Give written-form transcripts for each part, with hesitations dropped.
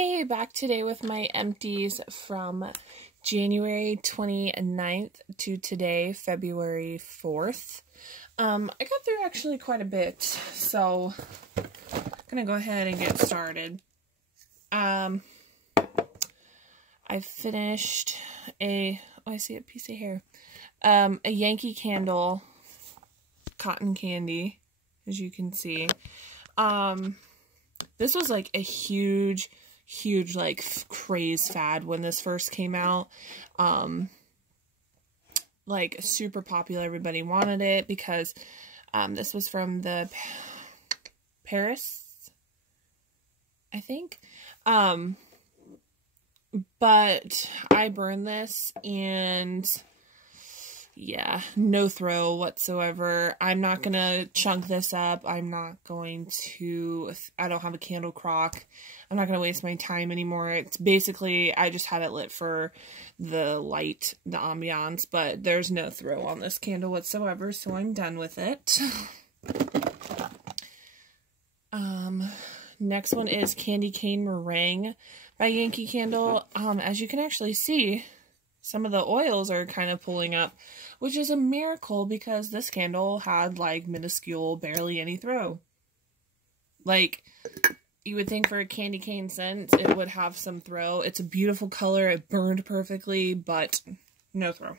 Hey, back today with my empties from January 29th to today, February 4th. I got through actually quite a bit, so I'm gonna go ahead and get started. I finished I see a piece of hair. A Yankee Candle cotton candy, as you can see. This was like a huge like craze fad when this first came out. Like super popular. Everybody wanted it because this was from the Paris, I think. But I burned this and yeah, no throw whatsoever. I'm not gonna chunk this up. I don't have a candle crock. I'm not gonna waste my time anymore. It's basically, I just had it lit for the light, the ambiance, but there's no throw on this candle whatsoever, so I'm done with it. Next one is Candy Cane Meringue by Yankee Candle. As you can actually see, some of the oils are kind of pulling up, which is a miracle because this candle had like minuscule, barely any throw. Like, you would think for a candy cane scent, it would have some throw. It's a beautiful color. It burned perfectly, but no throw.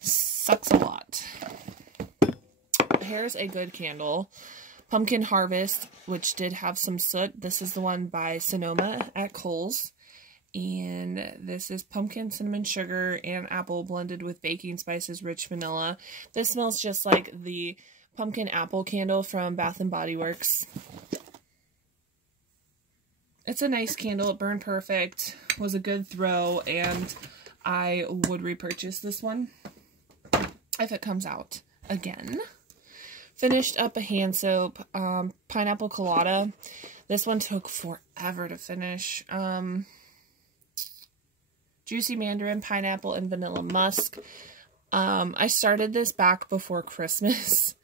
Sucks a lot. Here's a good candle. Pumpkin Harvest, which did have some soot. This is the one by Sonoma at Kohl's. And this is pumpkin, cinnamon sugar, and apple blended with baking spices, rich vanilla. This smells just like the pumpkin apple candle from Bath & Body Works. It's a nice candle. It burned perfect. Was a good throw, and I would repurchase this one if it comes out again. Finished up a hand soap, Pineapple Colada. This one took forever to finish. Juicy Mandarin, Pineapple, and Vanilla Musk. I started this back before Christmas.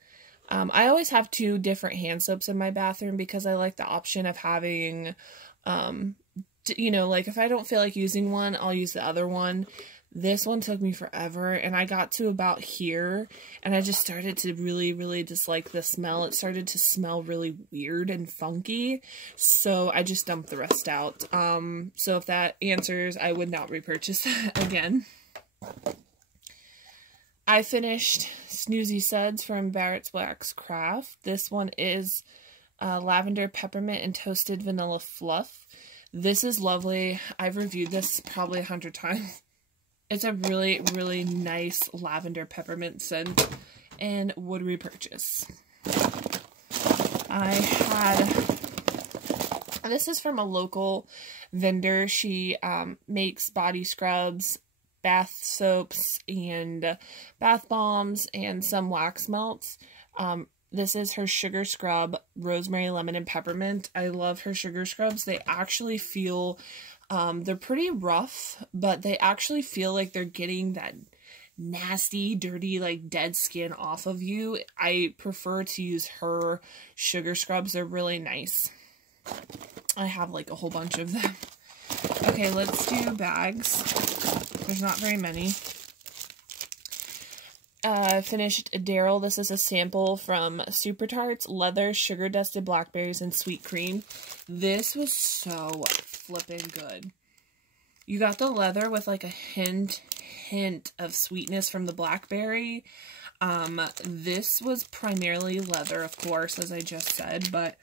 I always have two different hand soaps in my bathroom because I like the option of having, you know, like if I don't feel like using one, I'll use the other one. This one took me forever, and I got to about here, and I just started to really dislike the smell. It started to smell really weird and funky, so I just dumped the rest out. So if that answers, I would not repurchase that again. I finished Snoozy Suds from Barrett's Wax Craft. This one is lavender, peppermint, and toasted vanilla fluff. This is lovely. I've reviewed this probably 100 times. It's a really nice lavender peppermint scent and would repurchase. This is from a local vendor. She makes body scrubs, bath soaps, and bath bombs, and some wax melts. This is her sugar scrub, rosemary, lemon, and peppermint. I love her sugar scrubs. They actually feel... they're pretty rough, but they actually feel like they're getting that nasty, dirty, like dead skin off of you. I prefer to use her sugar scrubs. They're really nice. I have like a whole bunch of them. Okay, let's do bags. There's not very many. Finished Daryl. This is a sample from Super Tarts, leather, sugar dusted blackberries, and sweet cream. This was so flippin' good. You got the leather with like a hint of sweetness from the blackberry. This was primarily leather, of course, as I just said, but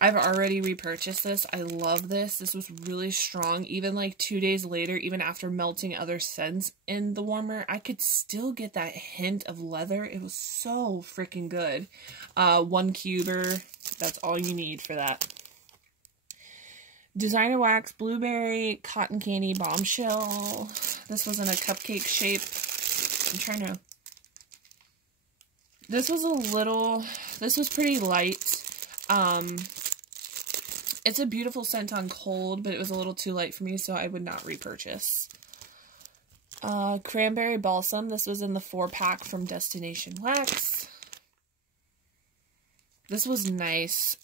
I've already repurchased this. I love this. This was really strong. Even like 2 days later, even after melting other scents in the warmer, I could still get that hint of leather. It was so freaking good. 1 cuber. That's all you need for that. Designer Wax Blueberry Cotton Candy Bombshell. This was in a cupcake shape. This was pretty light. It's a beautiful scent on cold, but it was a little too light for me, so I would not repurchase. Cranberry Balsam. This was in the 4-pack from Destination Wax. This was nice.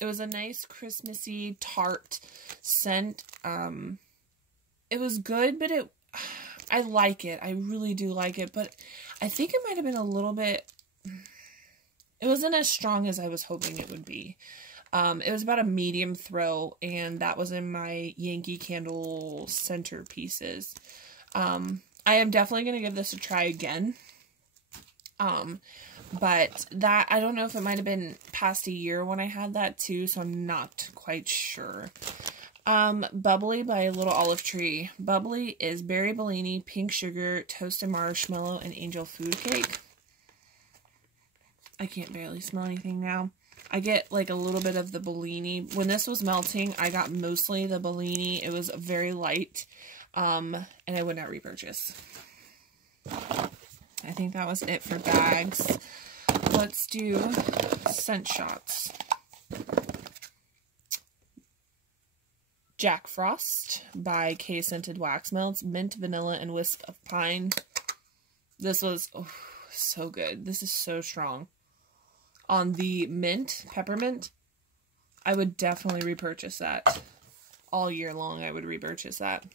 It was a nice Christmassy tart scent. It was good, but I like it. I really do like it, but I think it might have been a little bit, it wasn't as strong as I was hoping it would be. It was about a medium throw, and that was in my Yankee Candle centerpieces. I am definitely going to give this a try again. But that, I don't know if it might have been past a year when I had that too, so I'm not quite sure. Bubbly by Little Olive Tree. Bubbly is berry Bellini, pink sugar, toasted marshmallow, and angel food cake. I can't barely smell anything now. I get like a little bit of the Bellini. When this was melting, I got mostly the Bellini. It was very light, and I would not repurchase. I think that was it for bags. Let's do scent shots. Jack Frost by K Scented Wax Melts, mint, vanilla, and whisk of pine. This was so good. This is so strong. On the mint, peppermint, I would definitely repurchase that. All year long, I would repurchase that.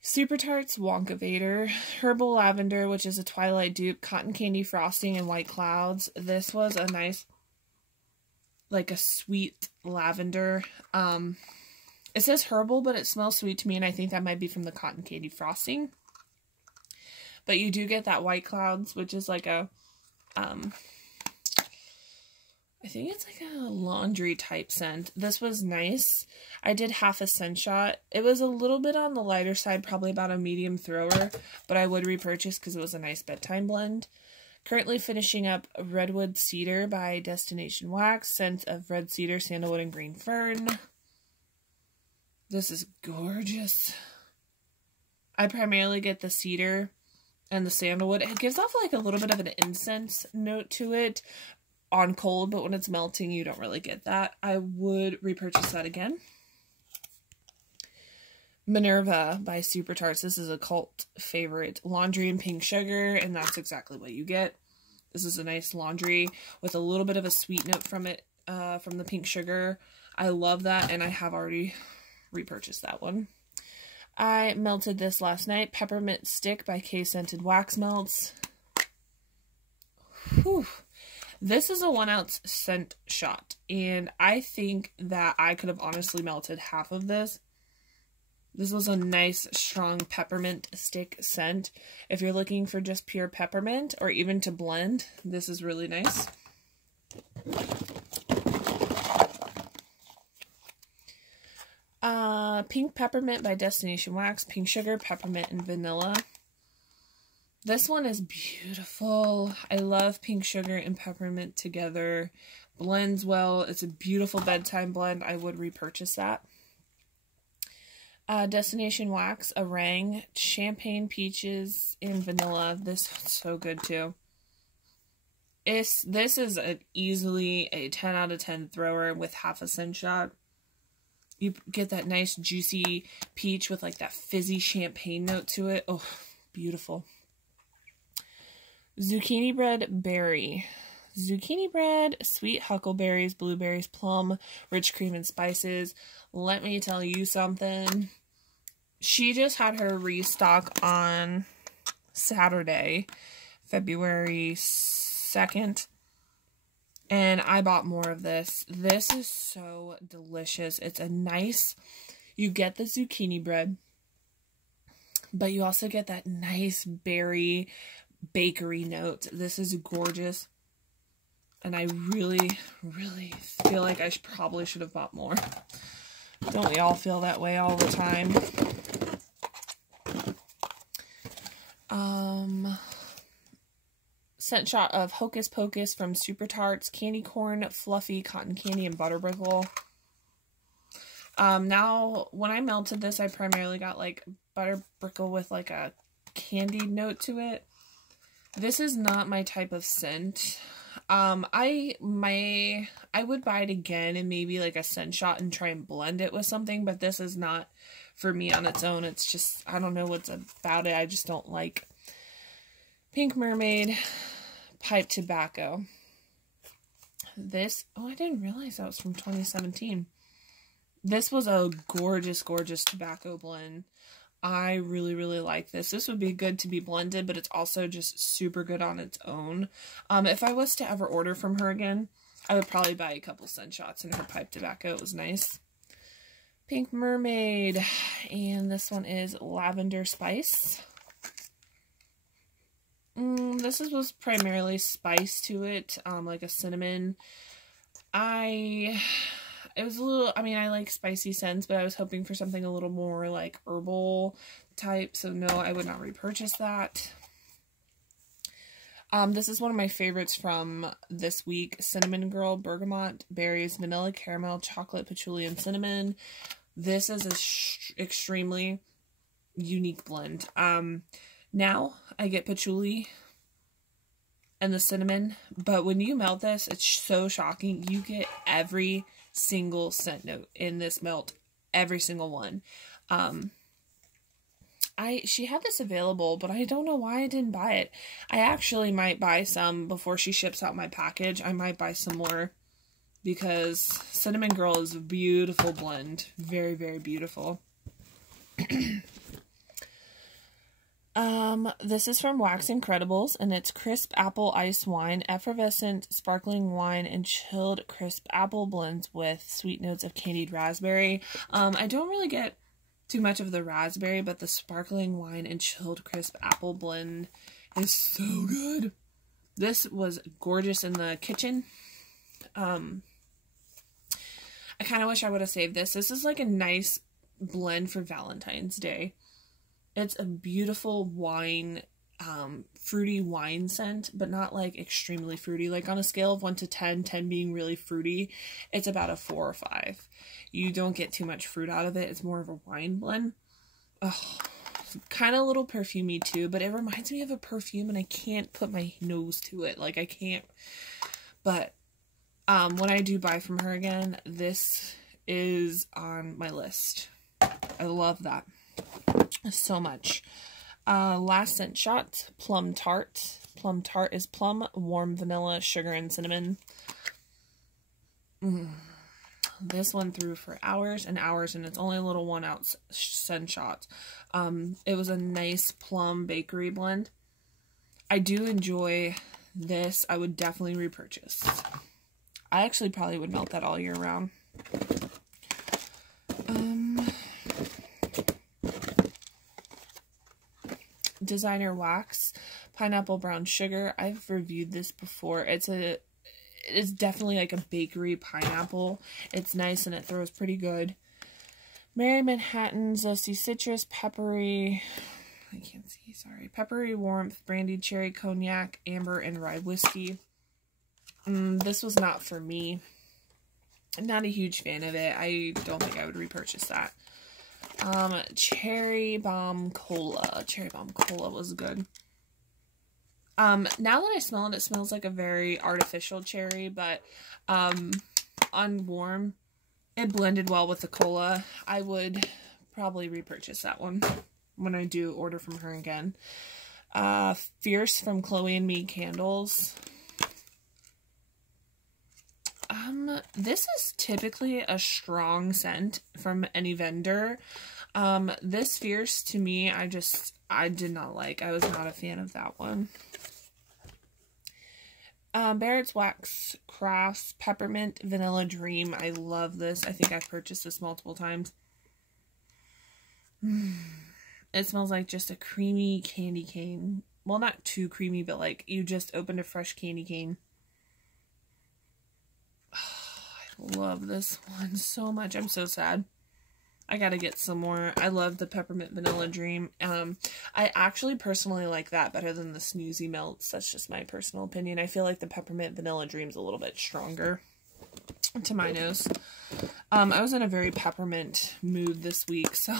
Super Tarts Wonka Vader, Herbal Lavender, which is a Twilight dupe, Cotton Candy Frosting, and White Clouds. This was a nice, like a sweet lavender. It says herbal, but it smells sweet to me, and I think that might be from the Cotton Candy Frosting. But you do get that White Clouds, which is like a, I think it's like a laundry type scent. This was nice. I did half a scent shot. It was a little bit on the lighter side, probably about a medium thrower, but I would repurchase because it was a nice bedtime blend. Currently finishing up Redwood Cedar by Destination Wax. Scent of red cedar, sandalwood, and green fern. This is gorgeous. I primarily get the cedar and the sandalwood. It gives off like a little bit of an incense note to it on cold, but when it's melting, you don't really get that. I would repurchase that again. Minerva by Super Tarts. This is a cult favorite. Laundry and pink sugar, and that's exactly what you get. This is a nice laundry with a little bit of a sweet note from it, from the pink sugar. I love that, and I have already repurchased that one. I melted this last night. Peppermint Stick by K Scented Wax Melts. Whew. This is a 1 ounce scent shot, and I think that I could have honestly melted half of this. This was a nice, strong peppermint stick scent. If you're looking for just pure peppermint, or even to blend, this is really nice. Pink Peppermint by Destination Wax, pink sugar, peppermint, and vanilla. This one is beautiful. I love pink sugar and peppermint together. Blends well. It's a beautiful bedtime blend. I would repurchase that. Destination Wax, Orang, champagne, peaches, and vanilla. This is so good too. This is easily a 10 out of 10 thrower with half a scent shot. You get that nice juicy peach with like that fizzy champagne note to it. Oh, beautiful. Zucchini Bread Berry. Zucchini bread, sweet huckleberries, blueberries, plum, rich cream and spices. Let me tell you something. She just had her restock on Saturday, February 2nd. And I bought more of this. This is so delicious. It's a nice, you get the zucchini bread, but you also get that nice berry bakery note. This is gorgeous. And I really, really feel like I probably should have bought more. Don't we all feel that way all the time? Scent shot of Hocus Pocus from Super Tarts, candy corn, fluffy, cotton candy, and butterbrickle. Now, when I melted this, I primarily got like butterbrickle with like a candied note to it. This is not my type of scent. I would buy it again and maybe like a scent shot and try and blend it with something, but this is not for me on its own. It's just, I don't know what's about it. I just don't like. Pink Mermaid Pipe Tobacco. This, oh, I didn't realize that was from 2017. This was a gorgeous, gorgeous tobacco blend. I really, really like this. This would be good to be blended, but it's also just super good on its own. If I was to ever order from her again, I would probably buy a couple scent shots in her pipe tobacco. It was nice. Pink Mermaid. And this one is Lavender Spice. This was primarily spice to it, like a cinnamon. It was a little, I mean, I like spicy scents, but I was hoping for something a little more like herbal type, so no, I would not repurchase that. This is one of my favorites from this week. Cinnamon Girl, Bergamot, Berries, Vanilla, Caramel, Chocolate, Patchouli, and Cinnamon. This is an extremely unique blend. Now I get patchouli and the cinnamon, but when you melt this, it's so shocking. You get every single scent note in this melt, every single one. She had this available, but I don't know why I didn't buy it. I actually might buy some before she ships out my package. I might buy some more because Cinnamon Girl is a beautiful blend. Very, very beautiful. This is from Wax Incredibles, and it's crisp apple ice wine, effervescent sparkling wine, and chilled crisp apple blends with sweet notes of candied raspberry. I don't really get too much of the raspberry, but the sparkling wine and chilled crisp apple blend is so good. This was gorgeous in the kitchen. I kind of wish I would have saved this. This is like a nice blend for Valentine's Day. It's a beautiful wine, fruity wine scent, but not like extremely fruity. Like on a scale of 1 to 10, 10 being really fruity, it's about a 4 or 5. You don't get too much fruit out of it. It's more of a wine blend. Oh, kind of a little perfumey too, but it reminds me of a perfume and I can't put my nose to it. Like I can't, but when I do buy from her again, this is on my list. I love that so much. Last scent shot, Plum Tart. Plum Tart is plum, warm vanilla, sugar, and cinnamon. This one threw for hours and hours, and it's only a little 1 ounce scent shot. It was a nice plum bakery blend. I do enjoy this. I would definitely repurchase. I actually probably would melt that all year round. Designer Wax, Pineapple Brown Sugar. I've reviewed this before. It's definitely like a bakery pineapple. It's nice and it throws pretty good. Mary Manhattan, Zesty Citrus, Peppery, I can't see, sorry. Peppery Warmth, Brandied Cherry, Cognac, Amber, and Rye Whiskey. This was not for me. I'm not a huge fan of it. I don't think I would repurchase that. Cherry Bomb Cola. Cherry Bomb Cola was good. Now that I smell it, it smells like a very artificial cherry, but on warm, it blended well with the cola. I would probably repurchase that one when I do order from her again. Fierce from Chloe and Me Candles. This is typically a strong scent from any vendor. This Fierce, to me, I did not like. I was not a fan of that one. Barrett's Wax Crafts Peppermint Vanilla Dream. I love this. I think I've purchased this multiple times. It smells like just a creamy candy cane. Well, not too creamy, but like you just opened a fresh candy cane. I love this one so much. I'm so sad. I gotta get some more. I love the Peppermint Vanilla Dream. I actually personally like that better than the Snoozy Melts. That's just my personal opinion. I feel like the Peppermint Vanilla Dream's a little bit stronger to my nose. I was in a very peppermint mood this week, so.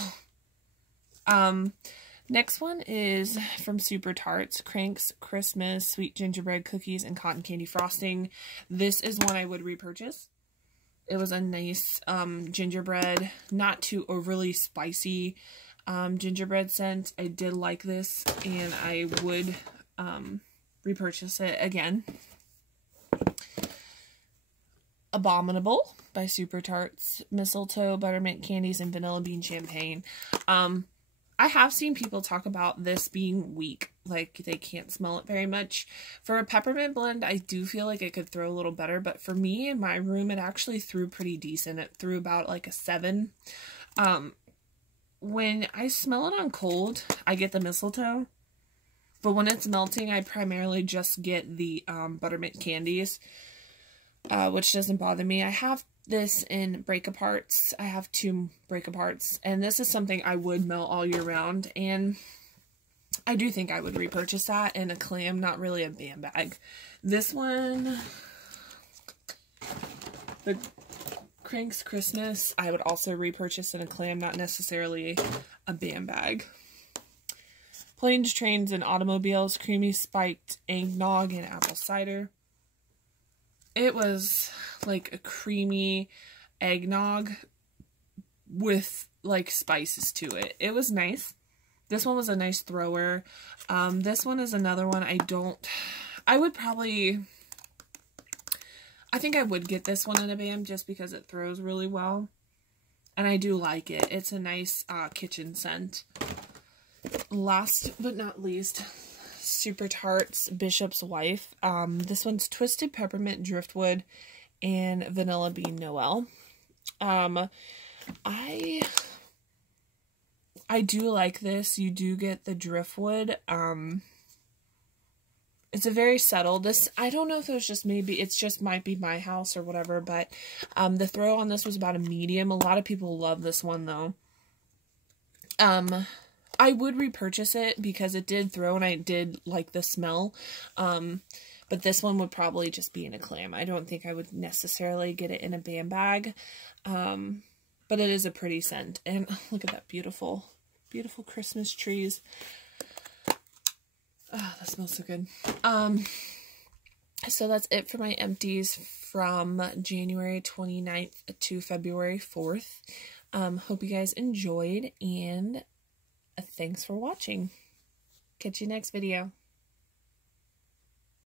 Next one is from Super Tarts, Cranks Christmas Sweet Gingerbread Cookies and Cotton Candy Frosting. This is one I would repurchase. It was a nice gingerbread, not too overly spicy gingerbread scent. I did like this, and I would repurchase it again. Abominable by Super Tarts, mistletoe, buttermint candies, and vanilla bean champagne. I have seen people talk about this being weak, like they can't smell it very much. For a peppermint blend, I do feel like it could throw a little better, but for me in my room, it actually threw pretty decent. It threw about like a 7. When I smell it on cold, I get the mistletoe, but when it's melting, I primarily just get the buttermint candies, which doesn't bother me. I have this in break-aparts. I have 2 break-aparts, and this is something I would melt all year round, and I do think I would repurchase that in a clam, not really a bam bag. This one, the Crank's Christmas, I would also repurchase in a clam, not necessarily a bam bag. Planes, Trains, and Automobiles, creamy spiked eggnog and apple cider. It was like a creamy eggnog with like spices to it. It was nice. This one was a nice thrower. This one is another one I think I would get this one in a BAM just because it throws really well. And I do like it. It's a nice kitchen scent. Last but not least, Super Tarts Bishop's Wife. This one's Twisted Peppermint Driftwood and Vanilla Bean Noel. I do like this. You do get the driftwood. It's a very subtle. This, I don't know if it was just maybe, it's just might be my house or whatever, but the throw on this was about a medium. A lot of people love this one though. I would repurchase it because it did throw and I did like the smell. But this one would probably just be in a clam. I don't think I would necessarily get it in a BAM bag. But it is a pretty scent. And look at that beautiful, beautiful Christmas trees. Oh, that smells so good. So that's it for my empties from January 29th to February 4th. Hope you guys enjoyed, and thanks for watching. Catch you next video.